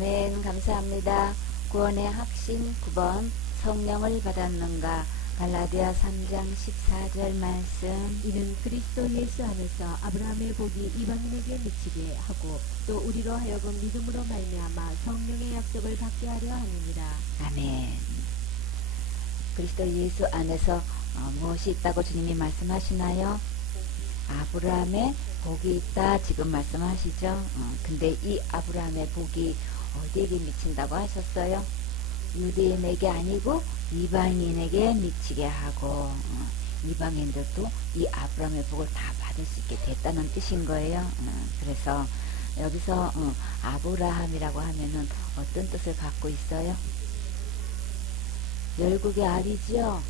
아멘. 감사합니다. 구원의 확신 9번 성령을 받았는가? 갈라디아 3장 14절 말씀. 이는 그리스도 예수 안에서 아브라함의 복이 이방인에게 미치게 하고 또 우리로 하여금 믿음으로 말미암아 성령의 약속을 받게 하려 함이니라. 아멘. 그리스도 예수 안에서 무엇이 있다고 주님이 말씀하시나요? 아브라함의 복이 있다 지금 말씀하시죠. 근데 이 아브라함의 복이 어디에게 미친다고 하셨어요? 유대인에게 아니고 이방인에게 미치게 하고 이방인들도 이 아브라함의 복을 다 받을 수 있게 됐다는 뜻인 거예요. 그래서 여기서 아브라함이라고 하면은 어떤 뜻을 갖고 있어요? 열국의 아비지요.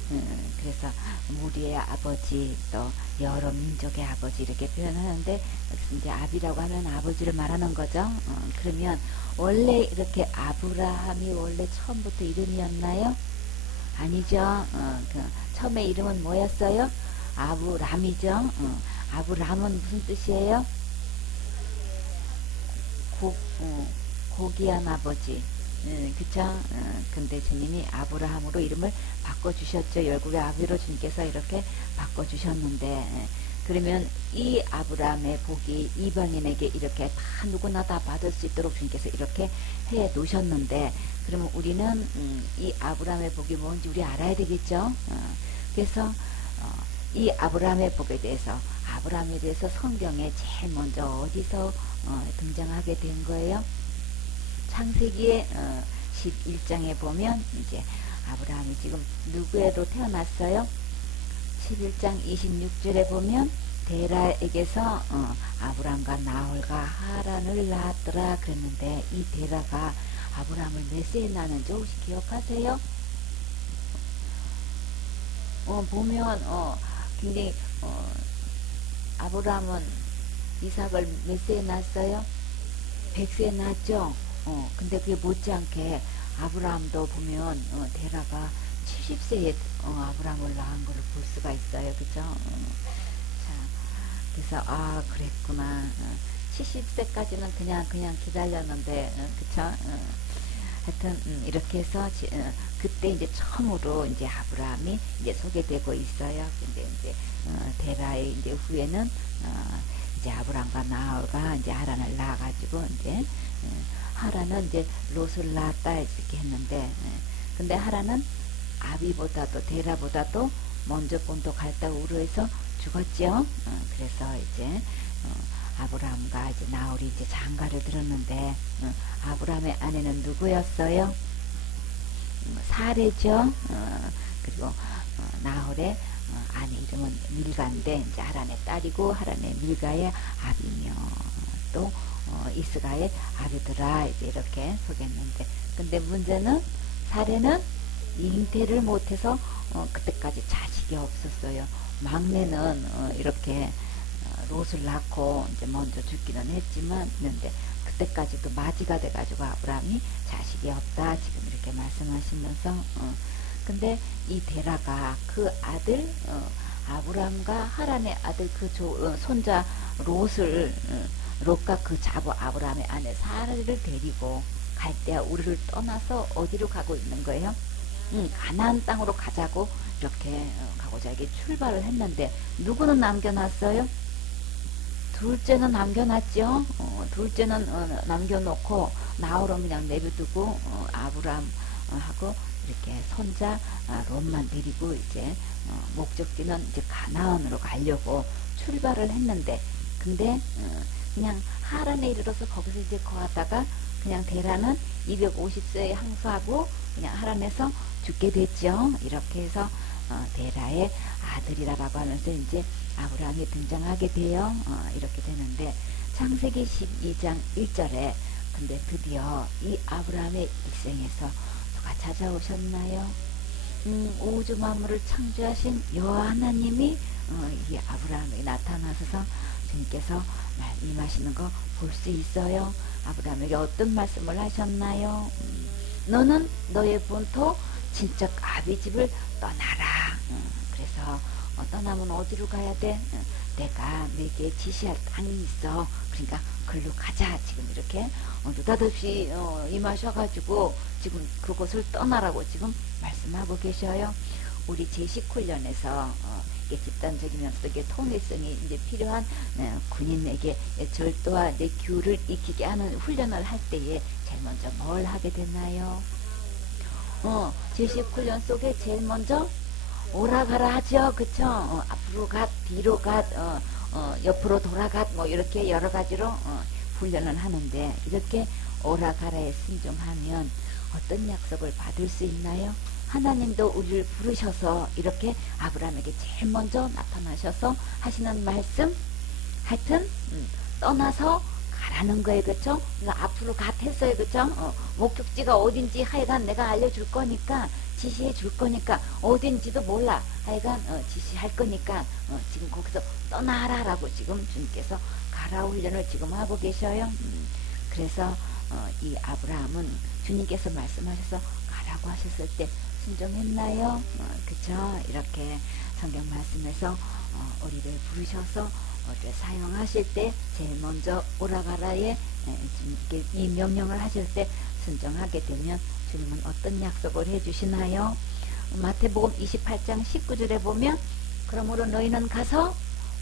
그래서 무리의 아버지, 또 여러 민족의 아버지 이렇게 표현하는데 여기서 이제 아비라고 하면 아버지를 말하는 거죠. 그러면 원래 이렇게 아브라함이 원래 처음부터 이름이었나요? 아니죠. 처음에 이름은 뭐였어요? 아브람이죠. 아브람은 무슨 뜻이에요? 고귀한 아버지. 그쵸? 근데 주님이 아브라함으로 이름을 바꿔주셨죠. 열국의 아비로 주님께서 이렇게 바꿔주셨는데, 그러면 이 아브라함의 복이 이방인에게 이렇게 다 누구나 다 받을 수 있도록 주님께서 이렇게 해 놓으셨는데, 그러면 우리는 이 아브라함의 복이 뭔지 우리 알아야 되겠죠? 그래서 이 아브라함의 복에 대해서, 아브라함에 대해서 성경에 제일 먼저 어디서 등장하게 된 거예요? 창세기의 11장에 보면 이제 아브라함이 지금 누구에도 태어났어요? 11장 26절에 보면 데라에게서 아브라함과 나홀과 하란을 낳았더라 그랬는데, 이 데라가 아브라함을 몇 세에 낳았는지 혹시 기억하세요? 보면 굉장히 아브라함은 이삭을 몇 세에 낳았어요? 100세에 낳았죠? 근데 그게 못지않게 아브라함도 보면 데라가 70세에 아브라함을 낳은 거를 볼 수가 있어요. 그죠? 자, 그래서 그랬구나. 70세까지는 그냥 기다렸는데, 그쵸? 하여튼 이렇게 해서 그때 이제 처음으로 이제 아브라함이 이제 소개되고 있어요. 근데 이제 데라의 이제 후에는 이제 아브라함과 나홀과 이제 하란을 낳아가지고 이제 하란은 이제 롯을 낳았다 이렇게 했는데, 근데 하란은 아비보다도 데라보다도 먼저 본토갔다고 우르해서 죽었죠. 그래서 이제 아브라함과 이제 나홀이 이제 장가를 들었는데, 아브라함의 아내는 누구였어요? 사레죠. 그리고 나홀의 아내 이름은 밀가인데, 이제 하란의 딸이고 하란의 밀가의 아비며 또 이스가의 아비더라 이렇게 소개했는데, 근데 문제는 사례는 잉태를 못해서 그때까지 자식이 없었어요. 막내는 이렇게 롯을 낳고 이제 먼저 죽기는 했지만, 근데 그때까지도 맞이가 돼가지고 아브라함이 자식이 없다 지금 이렇게 말씀하시면서, 근데 이 데라가 그 아들 아브라함과 하란의 아들 그 손자 롯과 그 자부 아브라함의 아내 사라를 데리고 갈대아 우르를 떠나서 어디로 가고 있는 거예요? 가나안 땅으로 가자고 이렇게 가고자 이게 출발을 했는데, 누구는 남겨놨어요? 둘째는 남겨놨죠. 둘째는 남겨놓고 나홀은 그냥 내버두고 아브라함하고 이렇게 손자 롯만 데리고 이제 목적지는 이제 가나안으로 가려고 출발을 했는데, 근데 그냥 하란에 이르러서 거기서 이제 거하다가 그냥 데라는 250세에 항수하고 그냥 하란에서 죽게 됐죠. 이렇게 해서 데라의 아들이라고 하면서 이제 아브라함이 등장하게 돼요. 이렇게 되는데, 창세기 12장 1절에 근데 드디어 이 아브라함의 일생에서 누가 찾아오셨나요? 우주 만물을 창조하신 여호와 하나님이 이 아브라함에 나타나셔서 주님께서 임하시는 거 볼 수 있어요. 아브라함에게 어떤 말씀을 하셨나요? 너는 너의 본토 친척 아비 집을 떠나라. 그래서 떠나면 어디로 가야 돼? 내가 내게 지시할 땅이 있어. 그러니까 글로 가자. 지금 이렇게 느닷없이 임하셔가지고 지금 그곳을 떠나라고 지금 말씀하고 계셔요. 우리 제19훈련에서 이게 집단적이면서도 이게 통일성이 이제 필요한 군인에게 절도와 내 규를 익히게 하는 훈련을 할 때에 제일 먼저 뭘 하게 되나요? 제19훈련 속에 제일 먼저 오라가라 하죠. 그쵸? 앞으로 갓, 뒤로 갓, 옆으로 돌아갓, 뭐, 이렇게 여러 가지로, 훈련을 하는데, 이렇게 오라가라에 순종하면 어떤 약속을 받을 수 있나요? 하나님도 우리를 부르셔서 이렇게 아브라함에게 제일 먼저 나타나셔서 하시는 말씀, 하여튼, 떠나서 가라는 거예요. 그쵸? 그러니까 앞으로 갓했어요. 그쵸? 목적지가 어딘지 하여간 내가 알려줄 거니까, 지시해 줄 거니까, 어딘지도 몰라. 하여간, 지시할 거니까, 지금 거기서 떠나라라고 지금 주님께서 가라 훈련을 지금 하고 계셔요. 그래서, 이 아브라함은 주님께서 말씀하셔서 가라고 하셨을 때 순종했나요? 그쵸? 이렇게 성경 말씀에서, 우리를 부르셔서, 우리를 사용하실 때 제일 먼저 오라가라에 주님께 이 명령을 하실 때 순종하게 되면 주님은 어떤 약속을 해주시나요? 마태복음 28장 19절에 보면 그러므로 너희는 가서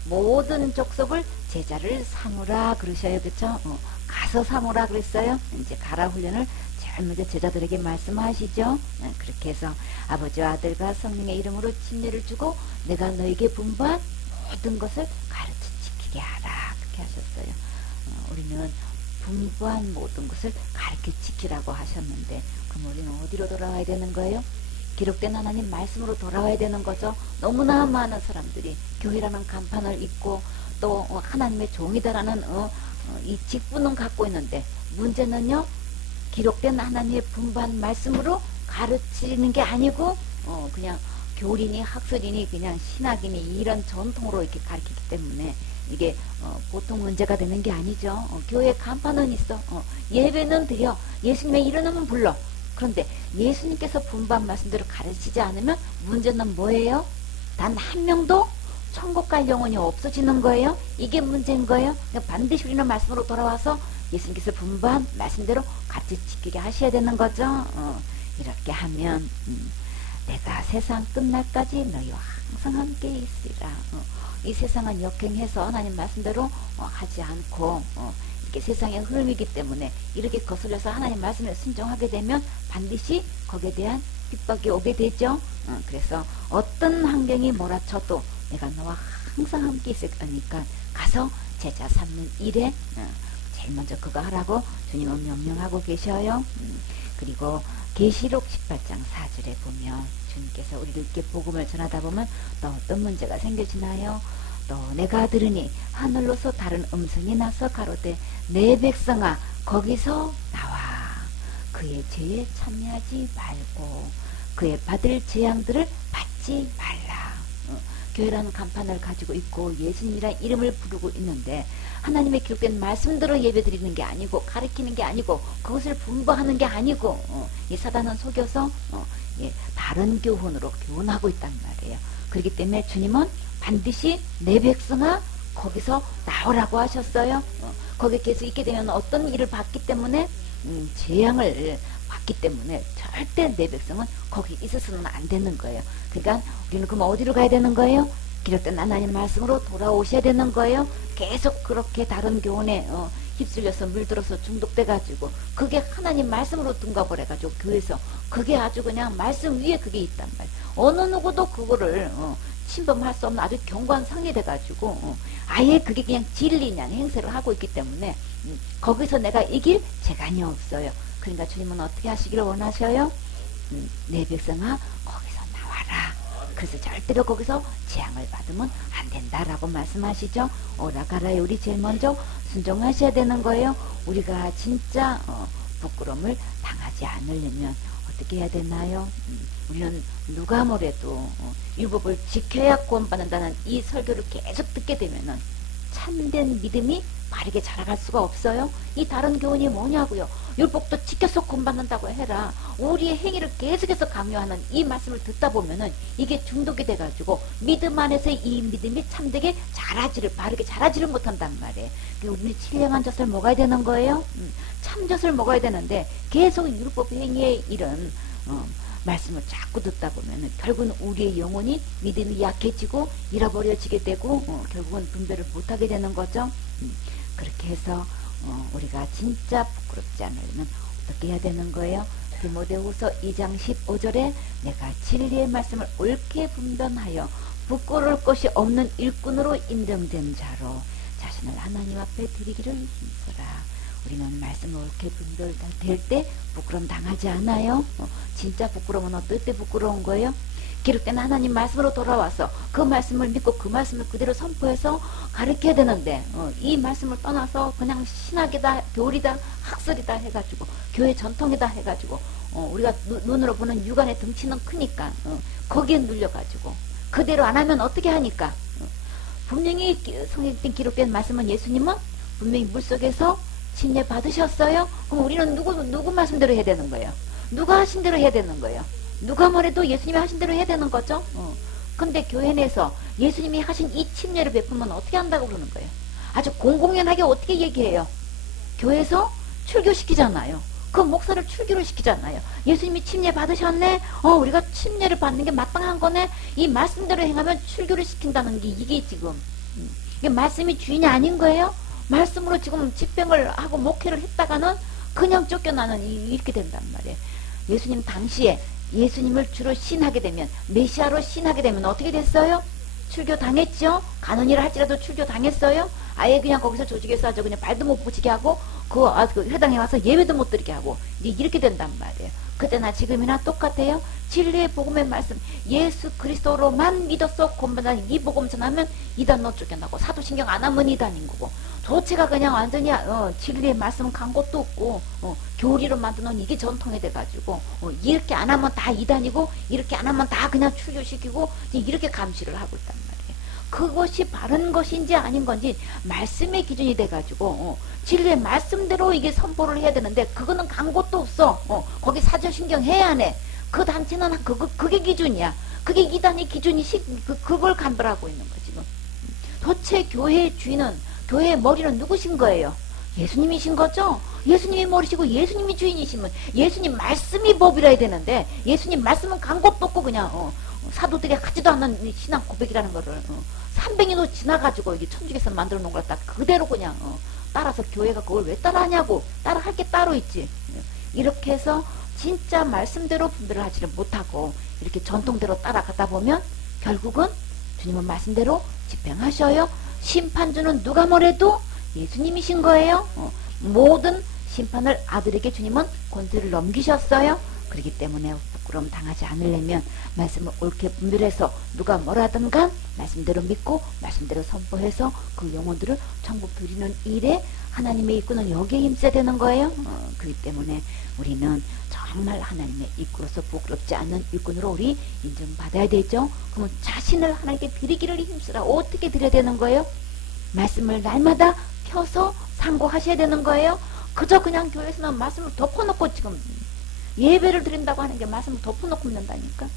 모든 족속을 제자를 삼으라 그러셔요. 그쵸? 가서 삼으라 그랬어요. 이제 가라 훈련을 제일 먼저 제자들에게 말씀하시죠. 그렇게 해서 아버지와 아들과 성령의 이름으로 침례를 주고 내가 너에게 분부한 모든 것을 가르쳐 지키게 하라. 그렇게 하셨어요. 우리는 분부한 모든 것을 가르쳐 지키라고 하셨는데 그럼 우리는 어디로 돌아와야 되는 거예요? 기록된 하나님 말씀으로 돌아와야 되는 거죠. 너무나 많은 사람들이 교회라는 간판을 입고 또 하나님의 종이다라는 이 직분은 갖고 있는데 문제는요. 기록된 하나님의 분부한 말씀으로 가르치는 게 아니고 그냥 교리니 학설이니 그냥 신학이니 이런 전통으로 이렇게 가르치기 때문에 이게 보통 문제가 되는 게 아니죠. 교회 간판은 있어. 예배는 드려. 예수님의 이름은 불러. 그런데 예수님께서 분부한 말씀대로 가르치지 않으면 문제는 뭐예요? 단 한 명도 천국 갈 영혼이 없어지는 거예요. 이게 문제인 거예요. 그러니까 반드시 우리는 말씀으로 돌아와서 예수님께서 분부한 말씀대로 같이 지키게 하셔야 되는 거죠. 이렇게 하면 내가 세상 끝날까지 너희와 항상 함께 있으리라. 이 세상은 역행해서 하나님 말씀대로 하지 않고 이렇게 세상의 흐름이기 때문에 이렇게 거슬려서 하나님 말씀에 순종하게 되면 반드시 거기에 대한 핍박이 오게 되죠. 그래서 어떤 환경이 몰아쳐도 내가 너와 항상 함께 있을 거니까 가서 제자 삼는 일에 제일 먼저 그거 하라고 주님은 명령하고 계셔요. 그리고 계시록 18장 4절에 보면 주님께서 우리를 이렇게 복음을 전하다 보면 또 어떤 문제가 생겨지나요? 또 내가 들으니 하늘로서 다른 음성이 나서 가로되 내 백성아 거기서 나와 그의 죄에 참여하지 말고 그의 받을 재앙들을 받지 말라. 교회라는 간판을 가지고 있고 예수님이란 이름을 부르고 있는데 하나님의 기록된 말씀대로 예배드리는 게 아니고 가르치는 게 아니고 그것을 분부하는 게 아니고 이 사단은 속여서 다른 교훈으로 교훈하고 있단 말이에요. 그렇기 때문에 주님은 반드시 내 백성아 거기서 나오라고 하셨어요. 거기 계속 있게 되면 어떤 일을 받기 때문에 재앙을 받기 때문에 절대 내 백성은 거기 있어서는 안 되는 거예요. 그러니까 우리는 그럼 어디로 가야 되는 거예요? 기록된 하나님 말씀으로 돌아오셔야 되는 거예요. 계속 그렇게 다른 교훈에 휩쓸려서 물들어서 중독돼가지고 그게 하나님 말씀으로 둔갑을 해가지고 교회에서 그게 아주 그냥 말씀 위에 그게 있단 말이에요. 어느 누구도 그거를 침범할 수 없는 아주 경관상이 돼가지고 아예 그게 그냥 진리냐는 행세를 하고 있기 때문에 거기서 내가 이길 재간이 없어요. 그러니까 주님은 어떻게 하시기를 원하셔요? 내 백성아 거기서 나와라. 그래서 절대로 거기서 재앙을 받으면 안 된다라고 말씀하시죠. 오라가라에 우리 제일 먼저 순종하셔야 되는 거예요. 우리가 진짜 부끄러움을 당하지 않으려면 어떻게 해야 되나요? 우리는 누가 뭐래도 율법을 지켜야 구원받는다는 이 설교를 계속 듣게 되면은 참된 믿음이 바르게 자라갈 수가 없어요. 이 다른 교훈이 뭐냐고요. 율법도 지켜서 구원받는다고 해라. 우리의 행위를 계속해서 강요하는 이 말씀을 듣다 보면은 이게 중독이 돼가지고 믿음 안에서 이 믿음이 참되게 바르게 자라지를 못한단 말이에요. 우리는 신령한 젖을 먹어야 되는 거예요. 참젖을 먹어야 되는데 계속 율법 행위의 이런 말씀을 자꾸 듣다 보면은 결국은 우리의 영혼이 믿음이 약해지고 잃어버려지게 되고 결국은 분별을 못하게 되는 거죠. 그렇게 해서 우리가 진짜 부끄럽지 않으려면 어떻게 해야 되는 거예요? 디모데후서 2장 15절에 내가 진리의 말씀을 옳게 분별하여 부끄러울 것이 없는 일꾼으로 인정된 자로 자신을 하나님 앞에 드리기를 힘쓰라. 우리는 말씀을 옳게 분별될 때 부끄러움 당하지 않아요. 진짜 부끄러움은 어떨 때 부끄러운 거예요? 기록된 하나님 말씀으로 돌아와서 그 말씀을 믿고 그 말씀을 그대로 선포해서 가르쳐야 되는데 이 말씀을 떠나서 그냥 신학이다, 교리다, 학설이다 해가지고 교회 전통이다 해가지고 우리가 눈으로 보는 육안의 덩치는 크니까 거기에 눌려가지고 그대로 안 하면 어떻게 하니까 분명히 성경에 기록된 말씀은 예수님은 분명히 물속에서 침례 받으셨어요? 그럼 우리는 누구 말씀대로 해야 되는 거예요? 누가 하신 대로 해야 되는 거예요? 누가 뭐래도 예수님이 하신 대로 해야 되는 거죠. 근데 교회 내에서 예수님이 하신 이 침례를 베푸면 어떻게 한다고 그러는 거예요? 아주 공공연하게 어떻게 얘기해요? 교회에서 출교시키잖아요. 그 목사를 출교를 시키잖아요. 예수님이 침례 받으셨네? 우리가 침례를 받는 게 마땅한 거네? 이 말씀대로 행하면 출교를 시킨다는 게 이게 지금 이게 말씀이 주인이 아닌 거예요? 말씀으로 지금 집행을 하고 목회를 했다가는 그냥 쫓겨나는 이렇게 된단 말이에요. 예수님 당시에 예수님을 주로 신하게 되면 메시아로 신하게 되면 어떻게 됐어요? 출교 당했죠? 간언이라 할지라도 출교 당했어요? 아예 그냥 거기서 조직에서 아주 그냥 발도 못 붙이게 하고 그 회당에 와서 예배도 못 드리게 하고 이렇게 된단 말이에요. 그때나 지금이나 똑같아요. 진리의 복음의 말씀 예수 그리스도로만 믿어서 구원받는 이 복음 전하면 이단으로 쫓겨나고 사도신경 안 하면 이단인 거고 도체가 그냥 완전히 진리의 말씀은 간 것도 없고 교리로 만드는 이게 전통이 돼가지고 이렇게 안 하면 다 이단이고 이렇게 안 하면 다 그냥 출교시키고 이렇게 감시를 하고 있단 말이에요. 그것이 바른 것인지 아닌 건지 말씀의 기준이 돼가지고 진리의 말씀대로 이게 선포를 해야 되는데 그거는 간 것도 없어. 거기 사조신경 해야 하네. 그 단체는 그게 기준이야. 그게 이단의 기준이 그걸 감별하고 있는 거 지금. 도대체 교회의 주인은 교회의 머리는 누구신 거예요? 예수님이신 거죠? 예수님이 머리시고 예수님이 주인이시면 예수님 말씀이 법이라 해야 되는데 예수님 말씀은 간 것도 없고 그냥 사도들이 하지도 않는 신앙 고백이라는 거를 300년도 지나가지고 이게 천주교에서 만들어 놓은 걸 딱 그대로 그냥 따라서 교회가 그걸 왜 따라하냐고 따라할 게 따로 있지. 이렇게 해서 진짜 말씀대로 분별을 하지를 못하고 이렇게 전통대로 따라가다 보면 결국은 주님은 말씀대로 집행하셔요. 심판주는 누가 뭐래도 예수님이신 거예요. 모든 심판을 아들에게 주님은 권세를 넘기셨어요. 그렇기 때문에 부끄러움 당하지 않으려면 말씀을 옳게 분별해서 누가 뭐라든 간 말씀대로 믿고 말씀대로 선포해서 그 영혼들을 천국 드리는 일에 하나님의 일꾼은 여기에 힘써야 되는 거예요. 그렇기 때문에 우리는 정말 하나님의 일꾼으로서 부끄럽지 않는 일꾼으로 우리 인정받아야 되죠. 그러면 자신을 하나님께 드리기를 힘쓰라. 어떻게 드려야 되는 거예요? 말씀을 날마다 펴서 상고하셔야 되는 거예요. 그저 그냥 교회에서는 말씀을 덮어놓고 지금 예배를 드린다고 하는 게 말씀을 덮어놓고 믿는다니까.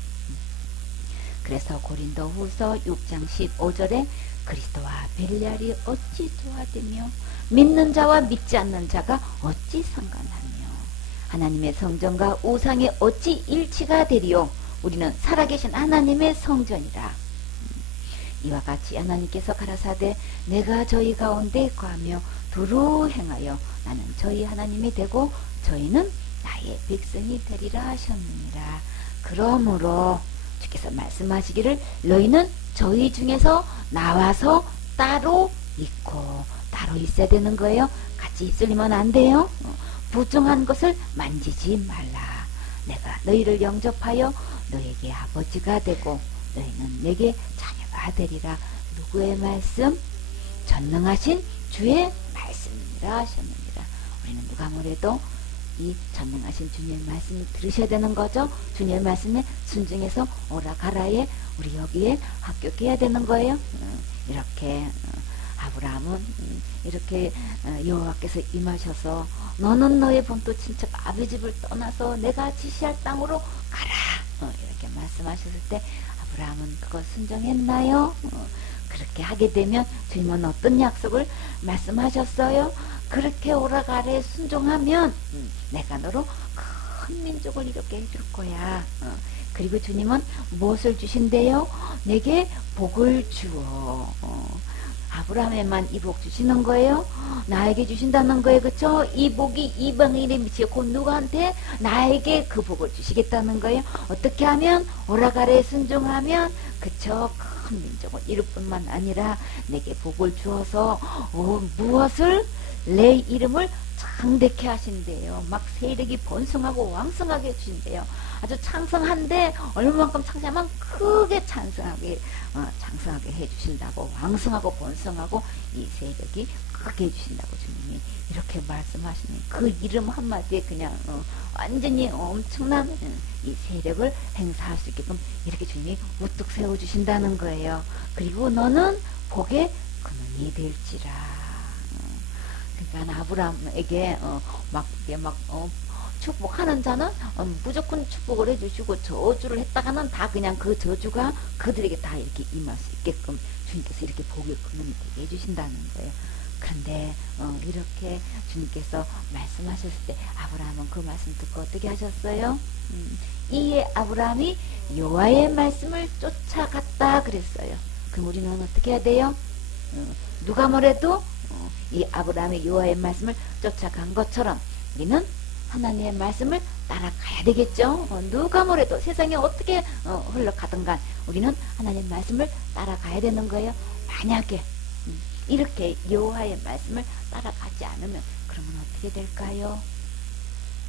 그래서 고린도 후서 6장 15절에 그리스도와 벨리알이 어찌 조화되며 믿는 자와 믿지 않는 자가 어찌 상관하며 하나님의 성전과 우상이 어찌 일치가 되리요. 우리는 살아계신 하나님의 성전이라. 이와 같이 하나님께서 가라사대 내가 저희 가운데 거하며 두루 행하여 나는 저희 하나님이 되고 저희는 나의 백성이 되리라 하셨느니라. 그러므로 주께서 말씀하시기를 너희는 저희 중에서 나와서 따로 있고 따로 있어야 되는 거예요. 같이 있으려면 안 돼요. 부정한 것을 만지지 말라. 내가 너희를 영접하여 너에게 아버지가 되고 너희는 내게 자녀가 되리라. 누구의 말씀? 전능하신 주의 말씀이라 하셨느니라. 우리는 누가 뭐래도 이 전능하신 주님의 말씀을 들으셔야 되는 거죠. 주님의 말씀에 순종해서 오라 가라에 우리 여기에 합격해야 되는 거예요. 이렇게 아브라함은 이렇게 여호와께서 임하셔서 너는 너의 본토 친척 아비 집을 떠나서 내가 지시할 땅으로 가라 이렇게 말씀하셨을 때 아브라함은 그거 순종했나요? 그렇게 하게 되면 주님은 어떤 약속을 말씀하셨어요? 그렇게 오라가래 순종하면 내가 너로 큰 민족을 이렇게 해줄 거야. 그리고 주님은 무엇을 주신대요? 내게 복을 주어. 아브라함에만 이 복 주시는 거예요? 나에게 주신다는 거예요. 그쵸? 이 복이 이방인의 미치고 곧 누구한테? 나에게 그 복을 주시겠다는 거예요. 어떻게 하면? 오라가래 순종하면 그쵸? 큰 민족을 이룰 뿐만 아니라 내게 복을 주어서 무엇을? 내 이름을 창대케 하신대요. 막 세력이 번성하고 왕성하게 해주신대요. 아주 창성한데 얼마만큼 창성하면 크게 창성하게 해주신다고. 왕성하고 번성하고 이 세력이 크게 해주신다고 주님이 이렇게 말씀하시니 그 이름 한마디에 그냥 완전히 엄청난 이 세력을 행사할 수 있게끔 이렇게 주님이 우뚝 세워주신다는 거예요. 그리고 너는 복의 근원이 될지라. 그러니까 아브라함에게 축복하는 자는 무조건 축복을 해주시고 저주를 했다가는 다 그냥 그 저주가 그들에게 다 이렇게 임할 수 있게끔 주님께서 이렇게 복의 근원이 되게 해주신다는 거예요. 그런데 이렇게 주님께서 말씀하셨을 때 아브라함은 그 말씀 듣고 어떻게 하셨어요? 이에 아브라함이 여호와의 말씀을 쫓아갔다 그랬어요. 그럼 우리는 어떻게 해야 돼요? 누가 뭐래도 이 아브라함이 여호와의 말씀을 쫓아간 것처럼 우리는 하나님의 말씀을 따라가야 되겠죠. 누가 뭐래도 세상에 어떻게 흘러가든간 우리는 하나님의 말씀을 따라가야 되는 거예요. 만약에 이렇게 여호와의 말씀을 따라가지 않으면 그러면 어떻게 될까요?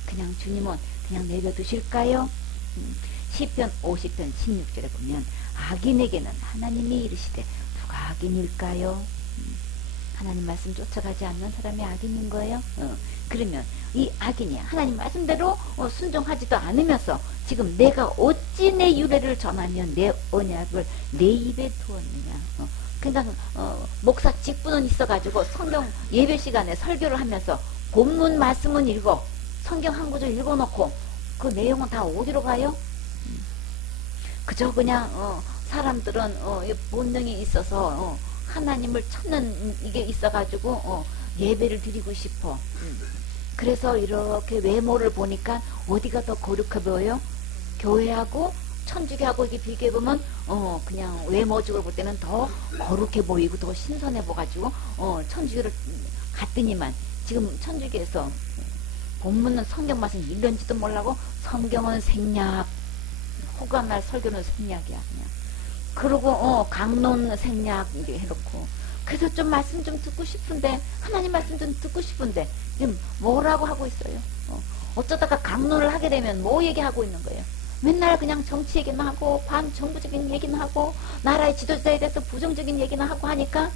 그냥 주님은 그냥 내려두실까요? 시편 50편 16절에 보면 악인에게는 하나님이 이르시되 누가 악인일까요? 하나님 말씀 쫓아가지 않는 사람이 악인인 거예요. 그러면 이 악인이 하나님 말씀대로 순종하지도 않으면서 지금 내가 어찌 내 유래를 전하며 내 언약을 내 입에 두었느냐. 그러니까 목사 직분은 있어가지고 성경 예배 시간에 설교를 하면서 본문 말씀은 읽어 성경 한 구절 읽어놓고 그 내용은 다 어디로 가요? 그저 그냥 사람들은 본능이 있어서 하나님을 찾는 이게 있어가지고 예배를 드리고 싶어. 그래서 이렇게 외모를 보니까 어디가 더 거룩해 보여요? 교회하고 천주교하고 이게 비교해보면 그냥 외모적으로 볼 때는 더 거룩해 보이고 더 신선해 보가지고 천주교를 갔더니만 지금 천주교에서 본문은 성경 말씀 읽는지도 몰라고 성경은 생략, 호감날 설교는 생략이야 그냥. 그리고 강론 생략 이렇게 해놓고 그래서 좀 말씀 좀 듣고 싶은데 하나님 말씀 좀 듣고 싶은데 지금 뭐라고 하고 있어요? 어쩌다가 강론을 하게 되면 뭐 얘기하고 있는 거예요? 맨날 그냥 정치 얘기나 하고 반정부적인 얘기나 하고 나라의 지도자에 대해서 부정적인 얘기나 하고 하니까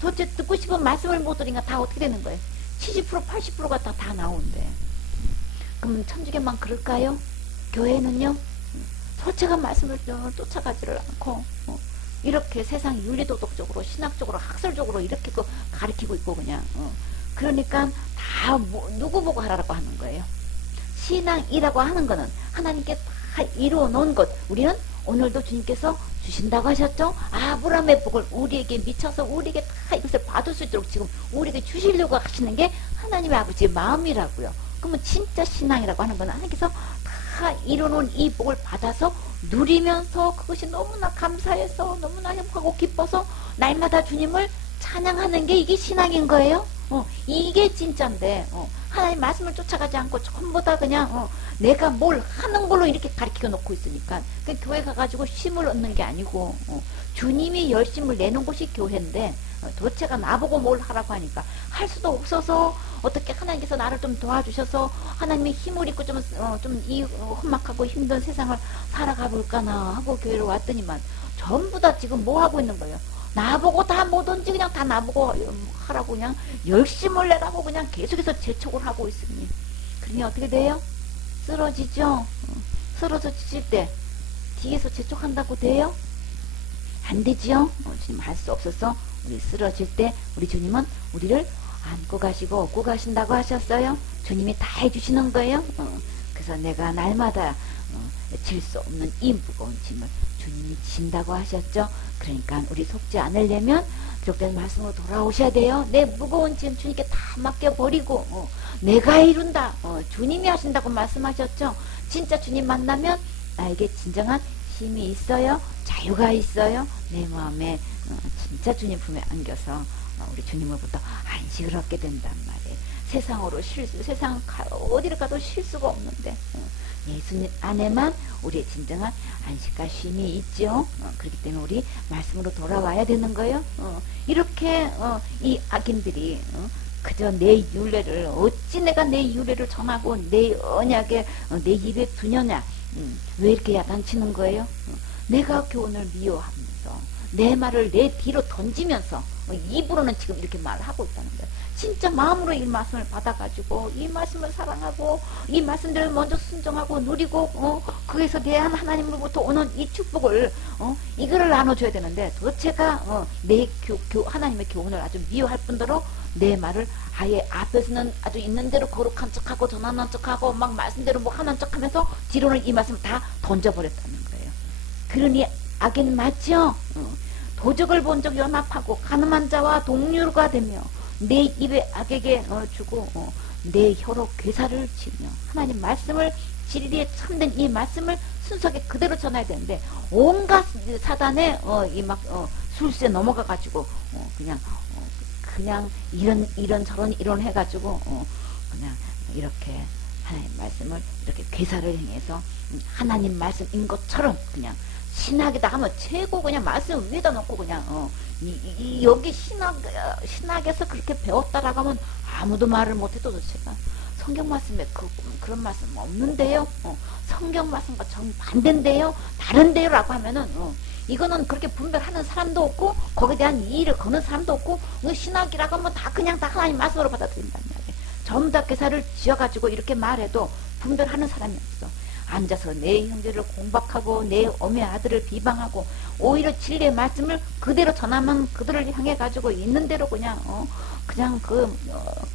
도대체 듣고 싶은 말씀을 못 들으니까 다 어떻게 되는 거예요? 70% 80%가 다 나오는데 그럼 천주교만 그럴까요? 교회는요? 솔직한 말씀을 쫓아가지를 않고 이렇게 세상 윤리도덕적으로 신학적으로 학설적으로 이렇게 가르치고 있고 그냥 그러니까 다 누구 보고 하라고 하는 거예요. 신앙이라고 하는 거는 하나님께 다 이루어 놓은 것 우리는 오늘도 주님께서 주신다고 하셨죠. 아브라함의 복을 우리에게 미쳐서 우리에게 다 이것을 받을 수 있도록 지금 우리에게 주시려고 하시는 게 하나님의 아버지의 마음이라고요. 그러면 진짜 신앙이라고 하는 건 하나님께서 다 이루어놓은 이 복을 받아서 누리면서 그것이 너무나 감사해서 너무나 행복하고 기뻐서 날마다 주님을 찬양하는 게 이게 신앙인 거예요. 이게 진짜인데 하나님 말씀을 쫓아가지 않고 전부 다 그냥 내가 뭘 하는 걸로 이렇게 가르쳐 놓고 있으니까 그 교회 가가지고 힘을 얻는 게 아니고 주님이 열심을 내는 곳이 교회인데 도대체가 나보고 뭘 하라고 하니까 할 수도 없어서 어떻게 하나님께서 나를 좀 도와주셔서 하나님의 힘을 입고 좀 이 험악하고 힘든 세상을 살아가 볼까나 하고 교회로 왔더니만 전부 다 지금 뭐 하고 있는 거예요? 나보고 다 뭐든지 그냥 다 나보고 하라고 그냥 열심을 내라고 그냥 계속해서 재촉을 하고 있으니 그러니 어떻게 돼요? 쓰러지죠? 쓰러져질 때 뒤에서 재촉한다고 돼요? 안 되지요? 지금 할 수 없어서 우리 쓰러질 때 우리 주님은 우리를 안고 가시고 업고 가신다고 하셨어요. 주님이 다 해주시는 거예요. 그래서 내가 날마다 질 수 없는 이 무거운 짐을 주님이 진다고 하셨죠. 그러니까 우리 속지 않으려면 기록된 말씀으로 돌아오셔야 돼요. 내 무거운 짐 주님께 다 맡겨버리고 내가 이룬다. 주님이 하신다고 말씀하셨죠. 진짜 주님 만나면 나에게 진정한 힘이 있어요. 자유가 있어요. 내 마음에 진짜 주님 품에 안겨서 우리 주님으로부터 안식을 얻게 된단 말이에요. 세상으로 세상 어디를 가도 쉴 수가 없는데 예수님 안에만 우리의 진정한 안식과 쉼이 있죠. 그렇기 때문에 우리 말씀으로 돌아와야 되는 거예요. 이렇게 이 악인들이 그저 내 율례를 어찌 내가 내 율례를 전하고 내 언약에 내 입에 두냐냐. 왜 이렇게 야단치는 거예요? 내가 교훈을 미워하면서 내 말을 내 뒤로 던지면서 입으로는 지금 이렇게 말을 하고 있다는 거예요. 진짜 마음으로 이 말씀을 받아가지고 이 말씀을 사랑하고 이 말씀들을 먼저 순종하고 누리고 거기서 대한 하나님으로부터 오는 이 축복을 이거를 나눠줘야 되는데 도대체가 내 하나님의 교훈을 아주 미워할 뿐더러 내 말을 아예 앞에서는 아주 있는 대로 거룩한 척하고 전하는 척하고 막 말씀대로 뭐 하는 척하면서 뒤로는 이 말씀을 다 던져버렸다는 거예요. 그러니 악인 맞죠? 도적을 본 적 연합하고 가늠한 자와 동류가 되며 내 입에 악에게 주고 내 혀로 괴사를 치며 하나님 말씀을 진리에 참된 이 말씀을 순수하게 그대로 전해야 되는데 온갖 사단의 이 막 술수에 넘어가 가지고 그냥 이런 해가지고 그냥 이렇게 하나님 말씀을 이렇게 괴사를 행해서 하나님 말씀인 것처럼 그냥 신학이다 하면 최고 그냥 말씀 위에다 놓고 그냥 여기 신학에서 그렇게 배웠다라고 하면 아무도 말을 못해도 제가 성경 말씀에 그런 말씀 없는데요. 성경 말씀과 정반대인데요. 다른데요라고 하면은 이거는 그렇게 분별하는 사람도 없고 거기에 대한 이의를 거는 사람도 없고 신학이라고 하면 다 그냥 다 하나님 말씀으로 받아들인다는 말이에요. 전부 다 괴사를 지어가지고 이렇게 말해도 분별하는 사람이 없어. 앉아서 내 형제를 공박하고 내 어미 아들을 비방하고 오히려 진리의 말씀을 그대로 전하면 그들을 향해 가지고 있는 대로 그냥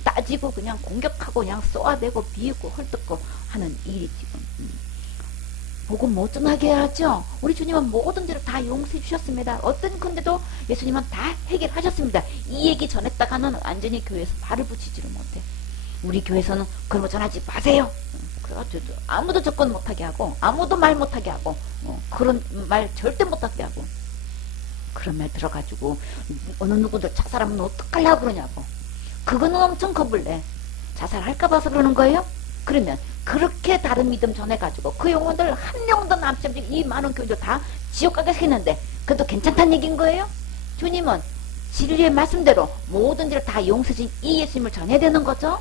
따지고 그냥 공격하고 그냥 쏘아대고 비웃고 헐뜯고 하는 일이 지금 복음 못 전하게 해야죠. 우리 주님은 모든 죄를 다 용서해 주셨습니다. 어떤 건데도 예수님은 다 해결하셨습니다. 이 얘기 전했다가는 완전히 교회에서 발을 붙이지를 못해. 우리 교회에서는 그런 거 전하지 마세요. 그래가지고 아무도 접근 못하게 하고 아무도 말 못하게 하고 그런 말 절대 못하게 하고 그런 말 들어가지고 어느 누구들 자살하면 어떡하려고 그러냐고. 그거는 엄청 겁을 내. 자살할까 봐서 그러는 거예요? 그러면 그렇게 다른 믿음 전해가지고 그 영혼들 한 명도 남지 않고 이 많은 교인들 다 지옥 가게 했는데 그래도 괜찮다는 얘기인 거예요? 주님은 진리의 말씀대로 모든 일을 다 용서진 이 예수님을 전해야 되는 거죠.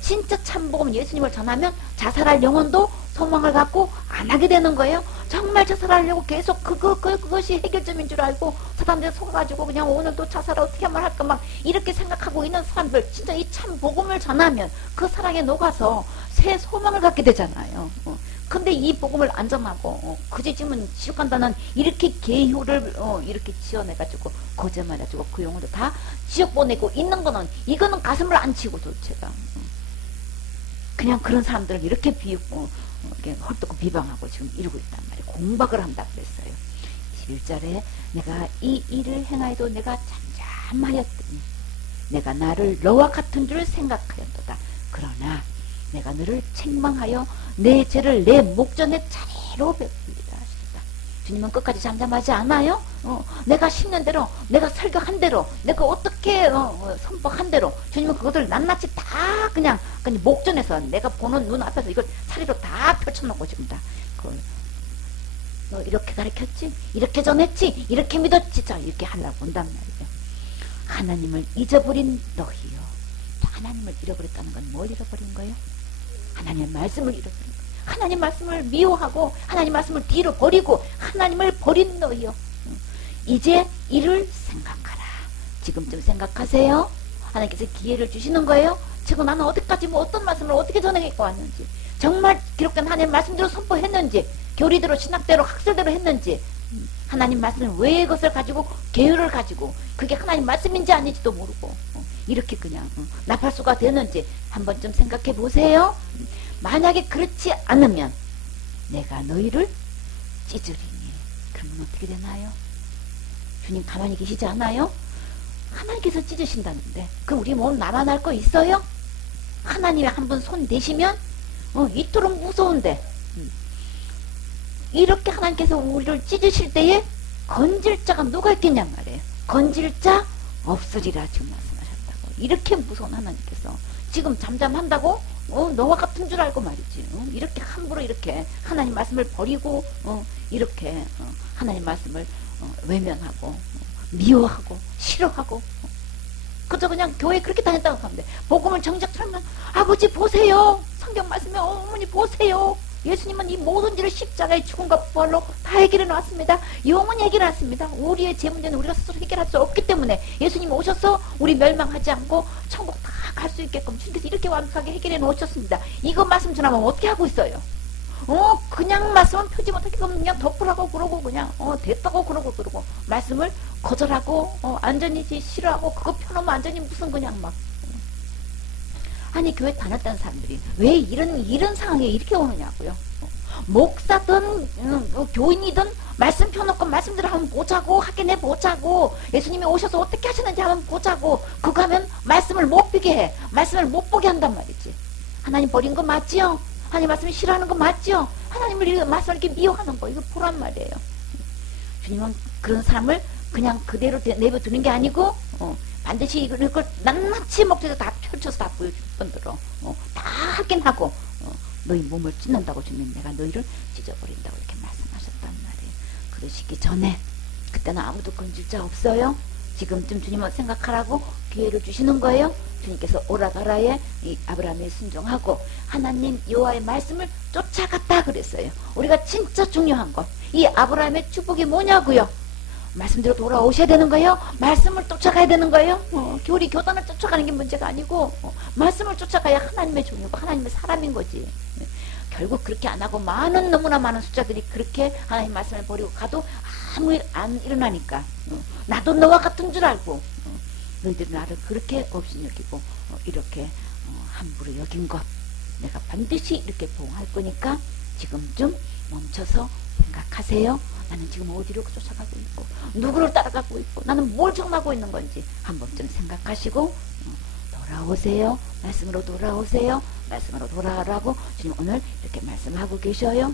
진짜 참복음 예수님을 전하면 자살할 영혼도 소망을 갖고 안 하게 되는 거예요. 정말 자살하려고 계속 그것이 해결점인 줄 알고 사람들이 속아가지고 그냥 오늘도 자살을 어떻게 하면 할까 막 이렇게 생각하고 있는 사람들 진짜 이 참복음을 전하면 그 사랑에 녹아서 새 소망을 갖게 되잖아요. 근데 이 복음을 안 전하고 그제 지금 지옥 간다는 이렇게 계효를 이렇게 지어내가지고 거짓말해가지고 그 영혼들 다 지옥 보내고 있는 거는 이거는 가슴을 안 치고 도대체가 그냥 그런 사람들을 이렇게 비웃고 이렇게 헐뜯고 비방하고 지금 이러고 있단 말이에요. 공박을 한다 그랬어요. 11절에 내가 이 일을 행하여도 내가 잠잠하였더니 내가 나를 너와 같은 줄 생각하였도다. 그러나 내가 너를 책망하여 내 죄를 내 목전에 차례로 베풀리라 하셨다. 주님은 끝까지 잠잠하지 않아요. 내가 심는 대로 내가 설교한 대로 내가 어떻게 선포한 대로 주님은 그것을 낱낱이 다 그냥 목전에서 내가 보는 눈앞에서 이걸 사리로 다 펼쳐놓고 지금 다 너 이렇게 가르쳤지? 이렇게 전했지? 이렇게 믿었지? 자 이렇게 하려고 온단 말이죠. 하나님을 잊어버린 너희요. 하나님을 잃어버렸다는 건 뭘 잃어버린 거예요? 하나님의 말씀을 잃어버린 거예요. 하나님 말씀을 미워하고 하나님 말씀을 뒤로 버리고 하나님을 버린 너희요. 이제 이를 생각하라. 지금쯤 생각하세요. 하나님께서 기회를 주시는 거예요. 지금 나는 어디까지 어떤 말씀을 어떻게 전해갖고 왔는지 정말 기록된 하나님의 말씀대로 선포했는지 교리대로 신학대로 학설대로 했는지 하나님 말씀을 왜 그것을 가지고 계율을 가지고 그게 하나님 말씀인지 아닌지도 모르고 이렇게 그냥 나팔수가 되는지 한 번쯤 생각해 보세요. 만약에 그렇지 않으면 내가 너희를 찢으리니. 그러면 어떻게 되나요? 주님 가만히 계시지 않아요? 하나님께서 찢으신다는데 그 우리 몸 나만 할 거 있어요? 하나님이 한 번 손 대시면 이토록 무서운데 이렇게 하나님께서 우리를 찢으실 때에 건질 자가 누가 있겠냔 말이에요. 건질 자 없으리라 지금 말씀하셨다고. 이렇게 무서운 하나님께서 지금 잠잠한다고 너와 같은 줄 알고 말이지. 이렇게 함부로 이렇게 하나님 말씀을 버리고 이렇게 하나님 말씀을 외면하고 미워하고 싫어하고 그저 그냥 교회 그렇게 다녔다고 하면 돼. 복음을 정작 들으면 아버지 보세요. 성경 말씀에 어머니 보세요. 예수님은 이 모든 일을 십자가의 죽음과 부활로 다 해결해 놨습니다. 영원히 해결해 놨습니다. 우리의 제 문제는 우리가 스스로 해결할 수 없기 때문에 예수님 오셔서 우리 멸망하지 않고 천국 다 갈 수 있게끔 주님께서 이렇게 완벽하게 해결해 놓으셨습니다. 이거 말씀 전하면 어떻게 하고 있어요? 그냥 말씀은 표지 못하게 그냥 덮으라고 그러고 그냥 됐다고 그러고 말씀을 거절하고 완전히 싫어하고 그거 펴놓으면 완전히 무슨 그냥 막 아니 교회 다녔다는 사람들이 왜 이런 상황에 이렇게 오느냐고요. 목사든 교인이든 말씀 펴놓고 말씀대로 한번 보자고 확인해 보자고 예수님이 오셔서 어떻게 하시는지 한번 보자고 그거 하면 말씀을 못 보게 해. 말씀을 못 보게 한단 말이지. 하나님 버린 거 맞지요? 하나님 말씀을 싫어하는 거 맞죠? 하나님을 말씀을 이렇게 미워하는 거 이거 보란 말이에요. 주님은 그런 사람을 그냥 그대로 내버두는 게 아니고 반드시 이걸 낱낱이 목적에서 다 펼쳐서 다 보여줄 뿐더러 다 확인하고 너희 몸을 찢는다고 주님 내가 너희를 찢어버린다고 이렇게 말씀하셨단 말이에요. 그러시기 전에 그때는 아무도 건질 자 없어요. 지금쯤 주님을 생각하라고 기회를 주시는 거예요. 주님께서 오라가라에 이 아브라함이 순종하고 하나님 여호와의 말씀을 쫓아갔다 그랬어요. 우리가 진짜 중요한 것 이 아브라함의 축복이 뭐냐고요. 말씀대로 돌아오셔야 되는 거예요. 말씀을 쫓아가야 되는 거예요. 교리 교단을 쫓아가는 게 문제가 아니고 말씀을 쫓아가야 하나님의 종이고 하나님의 사람인 거지. 결국 그렇게 안 하고 너무나 많은 숫자들이 그렇게 하나님 말씀을 버리고 가도 아무 일 안 일어나니까 나도 너와 같은 줄 알고 너희들은 나를 그렇게 없이 여기고 이렇게 함부로 여긴 것 내가 반드시 이렇게 보호할 거니까 지금쯤 멈춰서 생각하세요. 나는 지금 어디로 쫓아가고 있고 누구를 따라가고 있고 나는 뭘 정하고 있는 건지 한 번쯤 생각하시고 돌아오세요. 말씀으로 돌아오세요. 말씀으로 돌아오라고 주님 오늘 이렇게 말씀하고 계셔요.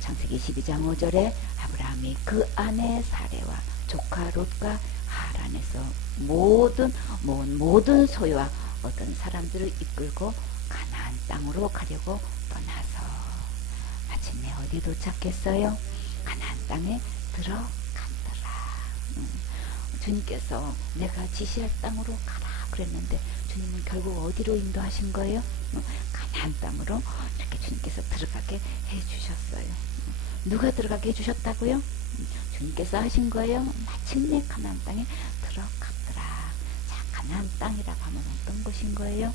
창세기 12장 5절에 아브라함이 그 아내 사레와 조카 롯과 하란에서 모든 소유와 어떤 사람들을 이끌고 가나안 땅으로 가려고 떠나서 마침내 어디 도착했어요? 가나안 땅에 들어갔더라. 주님께서 내가 지시할 땅으로 가라 그랬는데 주님은 결국 어디로 인도하신 거예요? 가나안 땅으로 이렇게 주님께서 들어가게 해주셨어요. 누가 들어가게 해주셨다고요? 주님께서 하신 거예요. 마침내 가나안 땅에 들어갔더라. 자, 가나안 땅이라고 하면 어떤 곳인 거예요?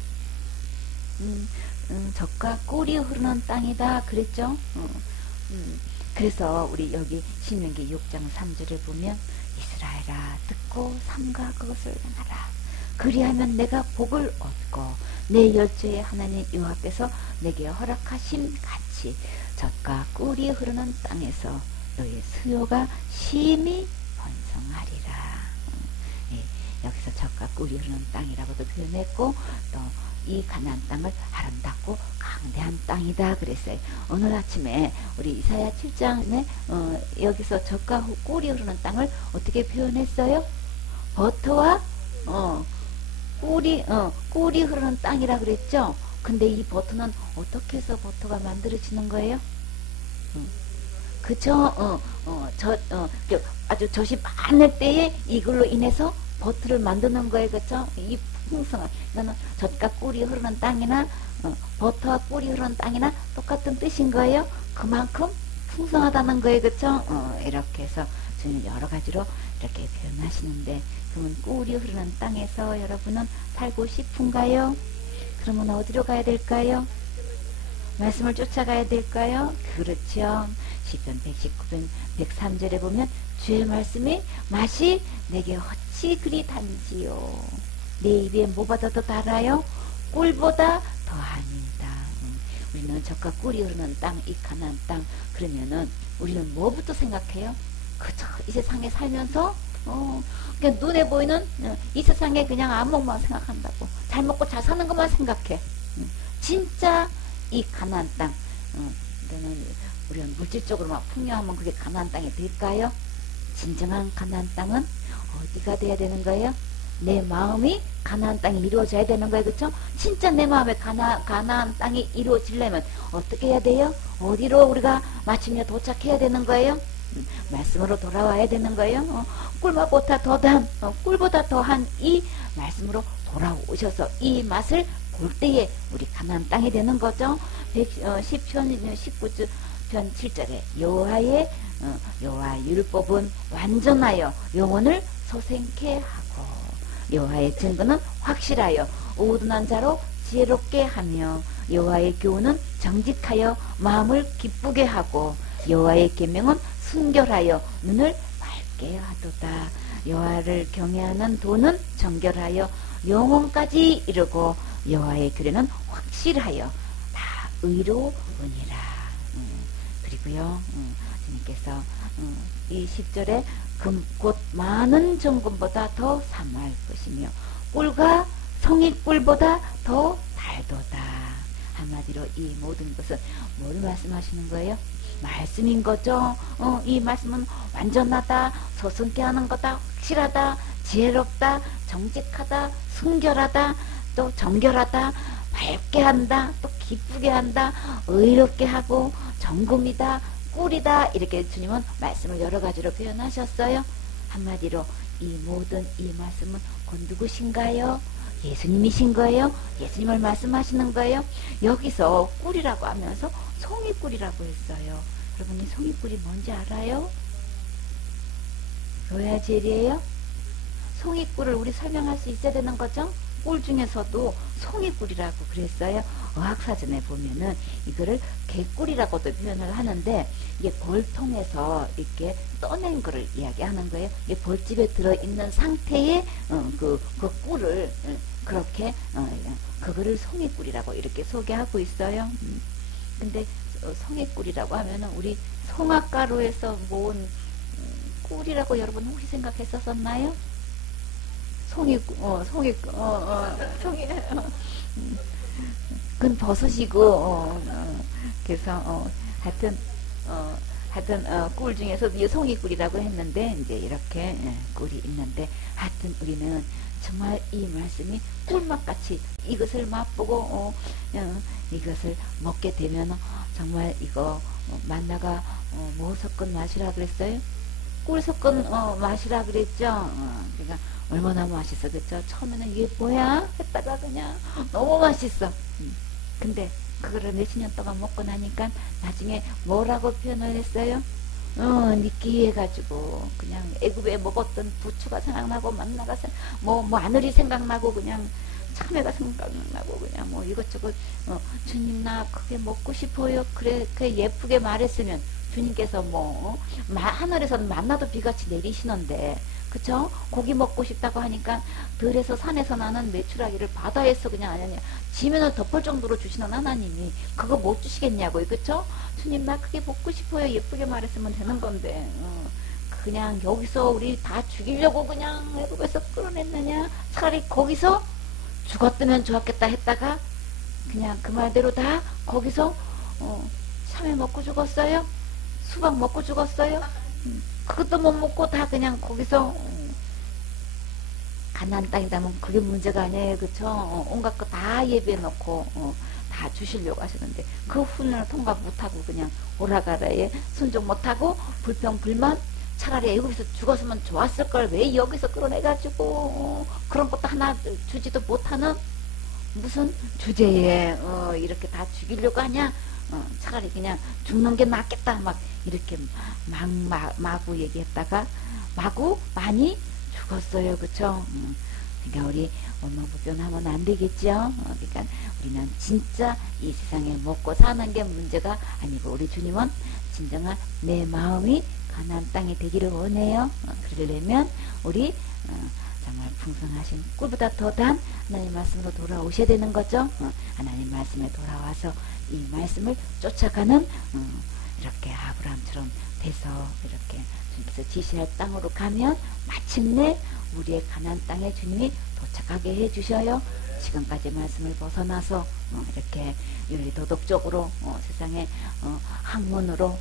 젖과 꿀이 흐르는 땅이다 그랬죠? 그래서 우리 여기 신명기 6장 3절에 보면 이스라엘아 듣고 삼가 그것을 행하라. 그리하면 내가 복을 얻고 내 열조의 하나님 여호와께서 내게 허락하신 같이 젖과 꿀이 흐르는 땅에서 너의 수요가 심히 번성하리라. 여기서 젖과 꿀이 흐르는 땅이라고도 표현했고 또 이 가나안 땅을 아름답고 강대한 땅이다 그랬어요. 오늘 아침에 우리 이사야 7장에 여기서 젖과 꿀이 흐르는 땅을 어떻게 표현했어요? 버터와 꿀이 흐르는 땅이라 그랬죠. 근데 이 버터는 어떻게 해서 버터가 만들어지는 거예요? 그쵸? 아주 젖이 많을 때에 이걸로 인해서 버터를 만드는 거예요. 그쵸? 이 풍성한, 이거는 젖과 꿀이 흐르는 땅이나, 버터와 꿀이 흐르는 땅이나 똑같은 뜻인 거예요. 그만큼 풍성하다는 거예요. 그쵸? 이렇게 해서 주님 여러 가지로 이렇게 표현하시는데, 그러면 꿀이 흐르는 땅에서 여러분은 살고 싶은가요? 그러면 어디로 가야 될까요? 말씀을 쫓아가야 될까요? 그렇죠. 시편 119편 103절에 보면 주의 말씀이 맛이 내게 어찌 그리 단지요. 내 입에 뭐보다 더 달아요? 꿀보다 더하니다. 우리는 젖과 꿀이 흐르는 땅, 이 가나안 땅 그러면은 우리는 뭐부터 생각해요? 그저 이 세상에 살면서 그냥 눈에 보이는 이 세상에 그냥 안목만 생각한다고. 잘 먹고 잘 사는 것만 생각해. 진짜 이 가나안 땅 우리는 물질적으로 막 풍요하면 그게 가나안 땅이 될까요? 진정한 가나안 땅은 어디가 돼야 되는 거예요? 내 마음이 가나안 땅이 이루어져야 되는 거예요. 그렇죠? 진짜 내 마음에 가나안 땅이 이루어지려면 어떻게 해야 돼요? 어디로 우리가 마침내 도착해야 되는 거예요? 말씀으로 돌아와야 되는 거예요. 꿀맛보다 꿀보다 더한 이 말씀으로 돌아오셔서 이 맛을 볼 때에 우리 가나안 땅이 되는 거죠. 10편 19편 7절에 여호와의 율법은 완전하여 영혼을 소생케 하고 여호와의 증거는 확실하여 우둔한 자로 지혜롭게 하며 여호와의 교훈은 정직하여 마음을 기쁘게 하고 여호와의 계명은 순결하여 눈을 밝게 하도다. 여호와를 경외하는 도는 정결하여 영혼까지 이르고 여호와의 규례는 확실하여 다 의로우니라. 그리고요 주님께서 이 10절에 곧 많은 정금보다 더 사모할 것이며 꿀과 성익꿀보다 더 달도다. 한마디로 이 모든 것은 뭘 말씀하시는 거예요? 말씀인 거죠. 이 말씀은 완전하다, 소승케 하는 거다, 확실하다, 지혜롭다, 정직하다, 순결하다, 또 정결하다, 밝게 한다, 또 기쁘게 한다, 의롭게 하고 정금이다, 꿀이다. 이렇게 주님은 말씀을 여러 가지로 표현하셨어요. 한마디로 이 모든 이 말씀은 곧 누구신가요? 예수님이신 거예요? 예수님을 말씀하시는 거예요? 여기서 꿀이라고 하면서 송이꿀이라고 했어요. 여러분이 송이꿀이 뭔지 알아요? 로야젤이에요? 송이꿀을 우리 설명할 수 있어야 되는 거죠? 꿀 중에서도 송이꿀이라고 그랬어요. 어학사전에 보면은 이거를 개꿀이라고도 표현을 하는데 이게 벌통에서 이렇게 떠낸 거를 이야기하는 거예요. 이게 벌집에 들어있는 상태의 그 꿀을 그렇게 그거를 송이꿀이라고 이렇게 소개하고 있어요. 근데 송이꿀이라고 하면은 우리 송화가루에서 모은 꿀이라고 여러분 혹시 생각했었나요? 그건 버섯이고, 그래서, 하여튼, 꿀 중에서도 이 송이꿀이라고 했는데, 이제 이렇게 꿀이 있는데, 하여튼 우리는 정말 이 말씀이 꿀맛같이 이것을 맛보고, 이것을 먹게 되면 정말 이거 만나가 뭐 섞은 맛이라 그랬어요? 꿀 섞은 맛이라 그랬죠? 그러니까 얼마나 맛있어, 그쵸? 처음에는 이게 뭐야? 했다가 그냥 너무 맛있어. 근데 그거를 몇십 년 동안 먹고 나니까 나중에 뭐라고 표현을 했어요? 느끼해가지고 그냥 애굽에 먹었던 부추가 생각나고 만나가 마늘이 생각나고 그냥 참외가 생각나고 그냥 뭐 이것저것 주님 나 그게 먹고 싶어요. 그래 예쁘게 말했으면 주님께서 하늘에서는 만나도 비같이 내리시는데 그쵸? 고기 먹고 싶다고 하니까 들에서 산에서 나는 메추라기를 바다에서 그냥 지면을 덮을 정도로 주시는 하나님이 그거 못 주시겠냐고요. 그쵸? 주님 나 그게 먹고 싶어요. 예쁘게 말했으면 되는 건데 그냥 여기서 우리 다 죽이려고 그냥 애굽에서 끌어냈느냐? 차라리 거기서 죽었으면 좋았겠다 했다가 그냥 그 말대로 다 거기서 참외 먹고 죽었어요? 수박 먹고 죽었어요? 그것도 못 먹고 다 그냥 거기서 가나안 땅이다면 그게 문제가 아니에요. 그쵸? 온갖 거 다 예비해 놓고 다 주시려고 하시는데 그 훈련을 통과 못하고 그냥 오라가라에 순종 못하고 불평불만 차라리 애국에서 죽었으면 좋았을 걸 왜 여기서 끌어내가지고 그런 것도 하나 주지도 못하는 무슨 주제에 이렇게 다 죽이려고 하냐? 차라리 그냥 죽는 게 낫겠다 막 이렇게 마구 얘기했다가 마구 많이 죽었어요. 그쵸? 그러니까 우리 원망불변하면 안 되겠죠? 그러니까 우리는 진짜 이 세상에 먹고 사는 게 문제가 아니고 우리 주님은 진정한 내 마음이 가나안 땅이 되기를 원해요. 그러려면 우리 정말 풍성하신 꿀보다 더 단 하나님 말씀으로 돌아오셔야 되는 거죠. 하나님 말씀에 돌아와서 이 말씀을 쫓아가는 이렇게 아브라함처럼 돼서 이렇게 주님께서 지시할 땅으로 가면 마침내 우리의 가나안 땅에 주님이 도착하게 해주셔요. 지금까지 말씀을 벗어나서 이렇게 윤리도덕적으로 세상의 학문으로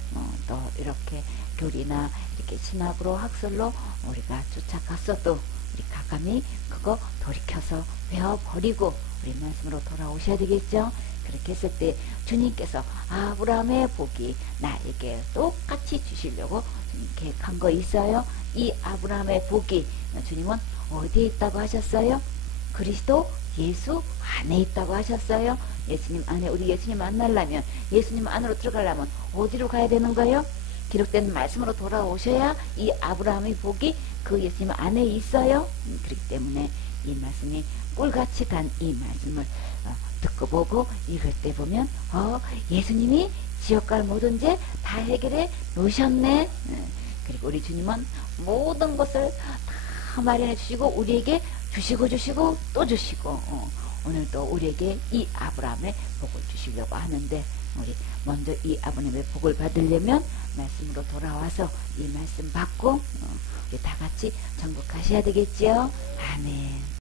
또 이렇게 교리나 이렇게 신학으로 학설로 우리가 쫓아갔어도 우리 가감히 그거 돌이켜서 배워버리고 우리 말씀으로 돌아오셔야 되겠죠. 그렇게 했을 때 주님께서 아브라함의 복이 나에게 똑같이 주시려고 계획한 거 있어요. 이 아브라함의 복이 주님은 어디에 있다고 하셨어요? 그리스도 예수 안에 있다고 하셨어요. 예수님 안에 우리 예수님 만나려면 예수님 안으로 들어가려면 어디로 가야 되는 거예요? 기록된 말씀으로 돌아오셔야 이 아브라함의 복이 그 예수님 안에 있어요. 그렇기 때문에 이 말씀이 꿀같이 단 이 말씀을 듣고 보고 읽을 때 보면 예수님이 지옥갈 모든 죄 다 해결해 놓으셨네. 그리고 우리 주님은 모든 것을 다 마련해 주시고 우리에게 주시고 또 주시고 오늘도 우리에게 이 아브라함의 복을 주시려고 하는데 우리 먼저 이 아브라함의 복을 받으려면 말씀으로 돌아와서 이 말씀 받고 우리 다 같이 정복하셔야 되겠지요. 아멘.